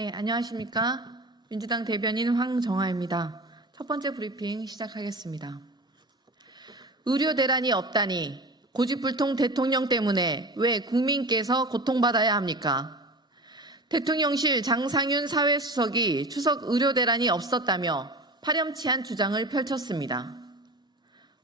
네, 안녕하십니까. 민주당 대변인 황정아입니다. 첫 번째 브리핑 시작하겠습니다. 의료 대란이 없다니 고집불통 대통령 때문에 왜 국민께서 고통받아야 합니까? 대통령실 장상윤 사회수석이 추석 의료 대란이 없었다며 파렴치한 주장을 펼쳤습니다.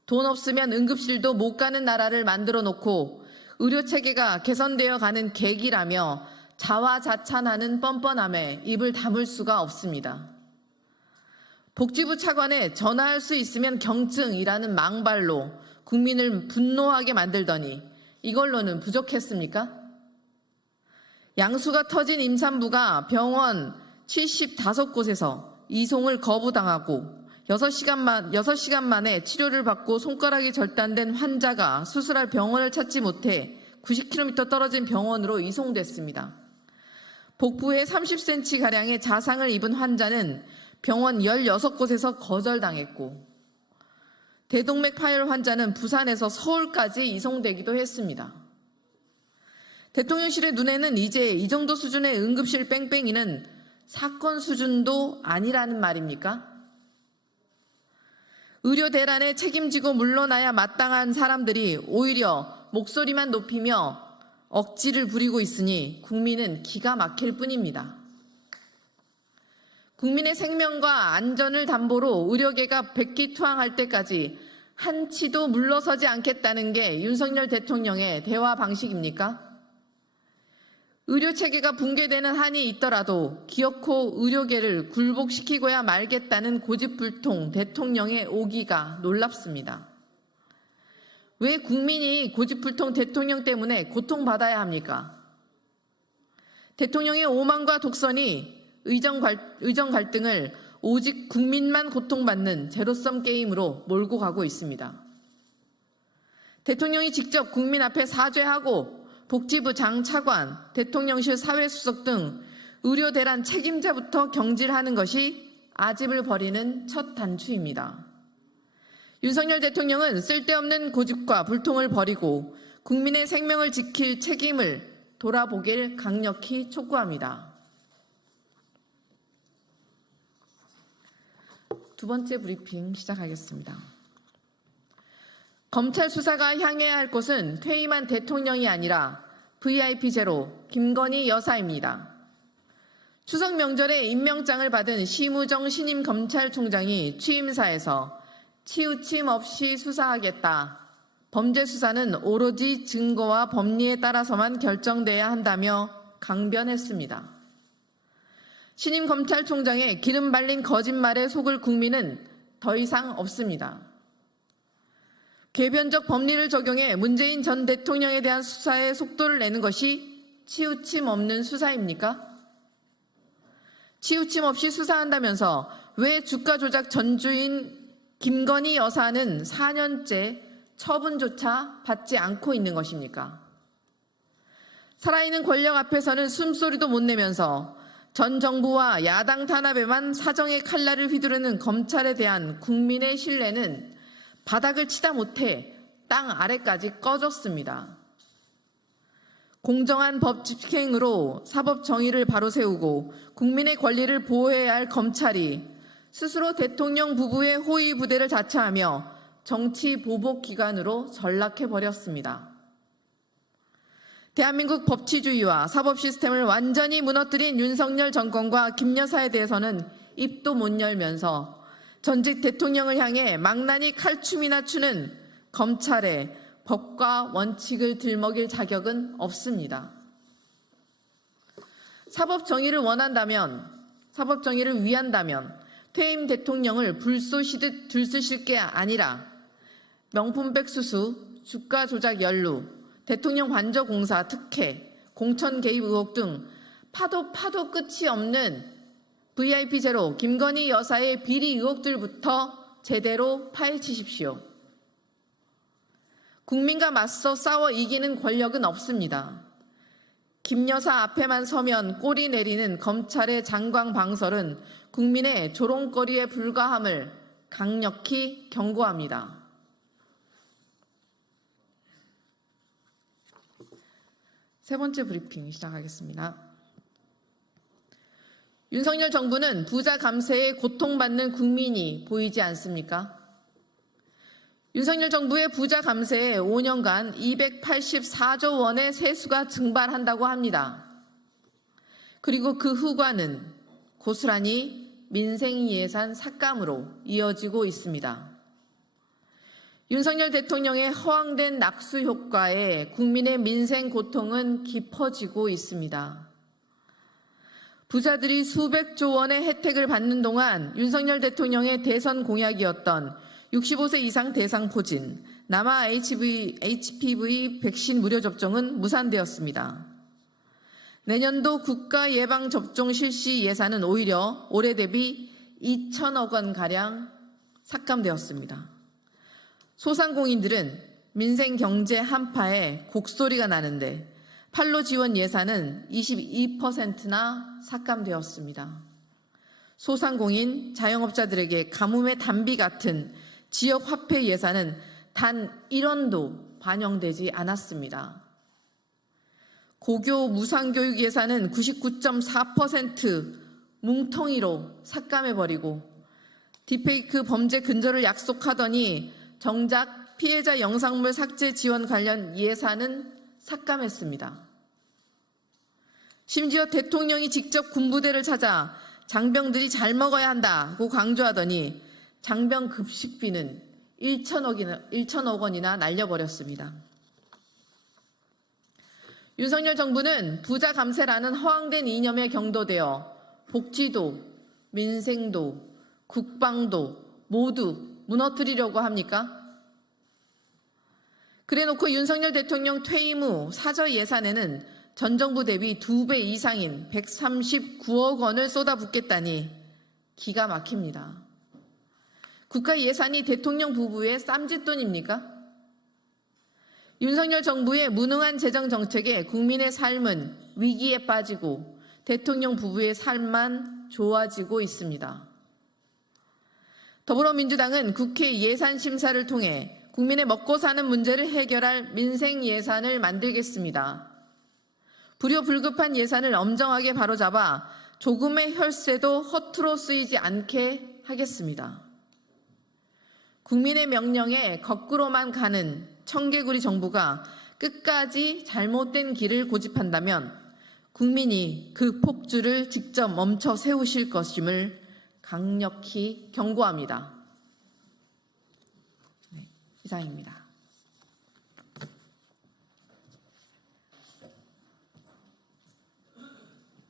돈 없으면 응급실도 못 가는 나라를 만들어 놓고 의료체계가 개선되어 가는 계기라며 자화자찬하는 뻔뻔함에 입을 다물 수가 없습니다. 복지부 차관에 전화할 수 있으면 경증이라는 망발로 국민을 분노하게 만들더니 이걸로는 부족했습니까? 양수가 터진 임산부가 병원 75곳에서 이송을 거부당하고 6시간 만에 치료를 받고 손가락이 절단된 환자가 수술할 병원을 찾지 못해 90km 떨어진 병원으로 이송됐습니다. 복부에 30cm가량의 자상을 입은 환자는 병원 16곳에서 거절당했고 대동맥 파열 환자는 부산에서 서울까지 이송되기도 했습니다. 대통령실의 눈에는 이제 이 정도 수준의 응급실 뺑뺑이는 사건 수준도 아니라는 말입니까? 의료 대란에 책임지고 물러나야 마땅한 사람들이 오히려 목소리만 높이며 억지를 부리고 있으니 국민은 기가 막힐 뿐입니다. 국민의 생명과 안전을 담보로 의료계가 백기투항할 때까지 한치도 물러서지 않겠다는 게 윤석열 대통령의 대화 방식입니까? 의료체계가 붕괴되는 한이 있더라도 기어코 의료계를 굴복시키고야 말겠다는 고집불통 대통령의 오기가 놀랍습니다. 왜 국민이 고집불통 대통령 때문에 고통받아야 합니까? 대통령의 오만과 독선이 의정 갈등을 오직 국민만 고통받는 제로섬 게임으로 몰고 가고 있습니다. 대통령이 직접 국민 앞에 사죄하고 복지부 장 차관, 대통령실 사회수석 등 의료 대란 책임자부터 경질하는 것이 아집을 버리는 첫 단추입니다. 윤석열 대통령은 쓸데없는 고집과 불통을 버리고 국민의 생명을 지킬 책임을 돌아보길 강력히 촉구합니다. 두 번째 브리핑 시작하겠습니다. 검찰 수사가 향해야 할 곳은 퇴임한 대통령이 아니라 VIP 제로 김건희 여사입니다. 추석 명절에 임명장을 받은 심우정 신임 검찰총장이 취임사에서 치우침 없이 수사하겠다. 범죄 수사는 오로지 증거와 법리에 따라서만 결정돼야 한다며 강변했습니다. 신임 검찰총장의 기름 발린 거짓말에 속을 국민은 더 이상 없습니다. 궤변적 법리를 적용해 문재인 전 대통령에 대한 수사에 속도를 내는 것이 치우침 없는 수사입니까? 치우침 없이 수사한다면서 왜 주가 조작 전주인 김건희 여사는 4년째 처분조차 받지 않고 있는 것입니까? 살아있는 권력 앞에서는 숨소리도 못 내면서 전 정부와 야당 탄압에만 사정의 칼날을 휘두르는 검찰에 대한 국민의 신뢰는 바닥을 치다 못해 땅 아래까지 꺼졌습니다. 공정한 법 집행으로 사법 정의를 바로 세우고 국민의 권리를 보호해야 할 검찰이 스스로 대통령 부부의 호위 부대를 자처하며 정치 보복 기관으로 전락해버렸습니다. 대한민국 법치주의와 사법 시스템을 완전히 무너뜨린 윤석열 정권과 김 여사에 대해서는 입도 못 열면서 전직 대통령을 향해 망나니 칼춤이나 추는 검찰의 법과 원칙을 들먹일 자격은 없습니다. 사법 정의를 원한다면, 사법 정의를 위한다면 퇴임 대통령을 불쏘시듯 들쑤실 게 아니라 명품백 수수, 주가 조작 연루, 대통령 관저 공사 특혜, 공천 개입 의혹 등 파도 끝이 없는 VIP 제로 김건희 여사의 비리 의혹들부터 제대로 파헤치십시오. 국민과 맞서 싸워 이기는 권력은 없습니다. 김 여사 앞에만 서면 꼬리 내리는 검찰의 장광방설은 국민의 조롱거리에 불과함을 강력히 경고합니다. 세 번째 브리핑 시작하겠습니다. 윤석열 정부는 부자 감세에 고통받는 국민이 보이지 않습니까? 윤석열 정부의 부자 감세에 5년간 284조 원의 세수가 증발한다고 합니다. 그리고 그 후과는 고스란히 민생 예산 삭감으로 이어지고 있습니다. 윤석열 대통령의 허황된 낙수 효과에 국민의 민생 고통은 깊어지고 있습니다. 부자들이 수백조 원의 혜택을 받는 동안 윤석열 대통령의 대선 공약이었던 65세 이상 대상 포진, 남아 HPV 백신 무료 접종은 무산되었습니다. 내년도 국가 예방 접종 실시 예산은 오히려 올해 대비 2천억 원가량 삭감되었습니다. 소상공인들은 민생 경제 한파에 곡소리가 나는데 판로 지원 예산은 22%나 삭감되었습니다. 소상공인, 자영업자들에게 가뭄의 단비 같은 지역 화폐 예산은 단 1원도 반영되지 않았습니다. 고교 무상교육 예산은 99.4% 뭉텅이로 삭감해버리고 딥페이크 범죄 근절을 약속하더니 정작 피해자 영상물 삭제 지원 관련 예산은 삭감했습니다. 심지어 대통령이 직접 군부대를 찾아 장병들이 잘 먹어야 한다고 강조하더니 장병 급식비는 1천억 원이나 날려버렸습니다. 윤석열 정부는 부자 감세라는 허황된 이념에 경도되어 복지도, 민생도, 국방도 모두 무너뜨리려고 합니까? 그래놓고 윤석열 대통령 퇴임 후 사저 예산에는 전 정부 대비 2배 이상인 139억 원을 쏟아붓겠다니 기가 막힙니다. 국가 예산이 대통령 부부의 쌈짓돈입니까? 윤석열 정부의 무능한 재정 정책에 국민의 삶은 위기에 빠지고 대통령 부부의 삶만 좋아지고 있습니다. 더불어민주당은 국회 예산심사를 통해 국민의 먹고 사는 문제를 해결할 민생 예산을 만들겠습니다. 불효불급한 예산을 엄정하게 바로잡아 조금의 혈세도 허투루 쓰이지 않게 하겠습니다. 국민의 명령에 거꾸로만 가는 청개구리 정부가 끝까지 잘못된 길을 고집한다면 국민이 그 폭주를 직접 멈춰 세우실 것임을 강력히 경고합니다. 이상입니다.